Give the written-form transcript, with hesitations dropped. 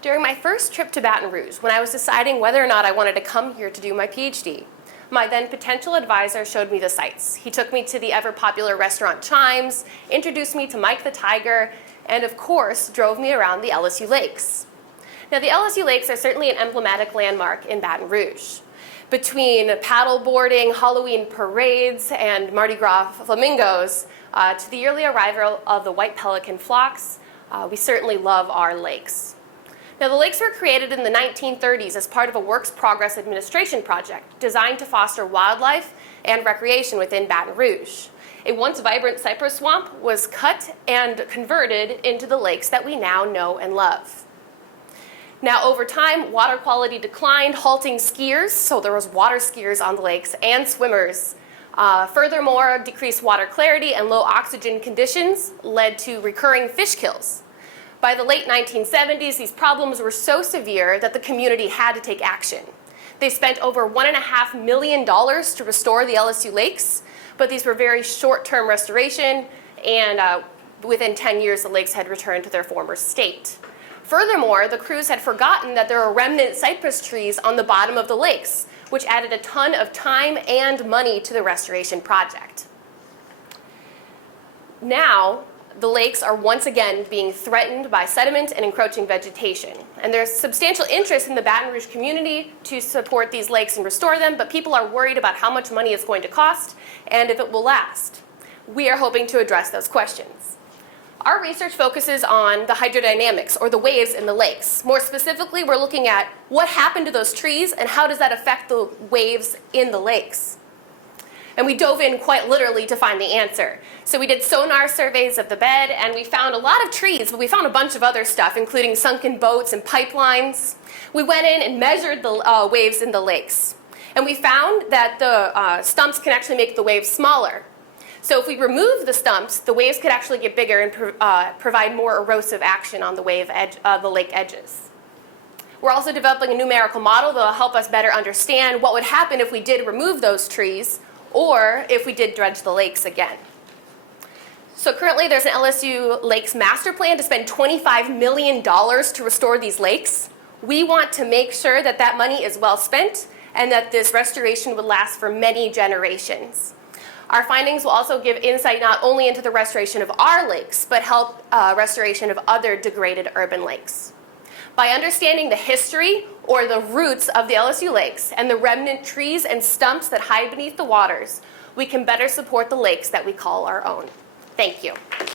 During my first trip to Baton Rouge, when I was deciding whether or not I wanted to come here to do my PhD, my then potential advisor showed me the sights. He took me to the ever-popular restaurant Chimes, introduced me to Mike the Tiger, and of course, drove me around the LSU Lakes. Now, the LSU Lakes are certainly an emblematic landmark in Baton Rouge. Between paddle boarding, Halloween parades, and Mardi Gras flamingos, to the yearly arrival of the white pelican flocks, we certainly love our lakes. Now, the lakes were created in the 1930s as part of a Works Progress Administration project designed to foster wildlife and recreation within Baton Rouge. A once vibrant cypress swamp was cut and converted into the lakes that we now know and love. Now, over time, water quality declined, halting skiers, so there was water skiers on the lakes, and swimmers. Furthermore, decreased water clarity and low oxygen conditions led to recurring fish kills. By the late 1970s, these problems were so severe that the community had to take action. They spent over $1.5 million to restore the LSU Lakes, but these were very short-term restoration, and within 10 years, the lakes had returned to their former state. Furthermore, the crews had forgotten that there were remnant cypress trees on the bottom of the lakes, which added a ton of time and money to the restoration project. Now, the lakes are once again being threatened by sediment and encroaching vegetation. And there's substantial interest in the Baton Rouge community to support these lakes and restore them, but people are worried about how much money it's going to cost and if it will last. We are hoping to address those questions. Our research focuses on the hydrodynamics, or the waves in the lakes. More specifically, we're looking at what happened to those trees and how does that affect the waves in the lakes. And we dove in quite literally to find the answer. So we did sonar surveys of the bed, and we found a lot of trees, but we found a bunch of other stuff, including sunken boats and pipelines. We went in and measured the waves in the lakes. And we found that the stumps can actually make the waves smaller. So if we remove the stumps, the waves could actually get bigger and provide more erosive action on the lake edges. We're also developing a numerical model that will help us better understand what would happen if we did remove those trees, or if we did dredge the lakes again. So currently there's an LSU Lakes master plan to spend $25 million to restore these lakes. We want to make sure that that money is well spent and that this restoration would last for many generations. Our findings will also give insight not only into the restoration of our lakes, but help restoration of other degraded urban lakes. By understanding the history or the roots of the LSU Lakes and the remnant trees and stumps that hide beneath the waters, we can better support the lakes that we call our own. Thank you.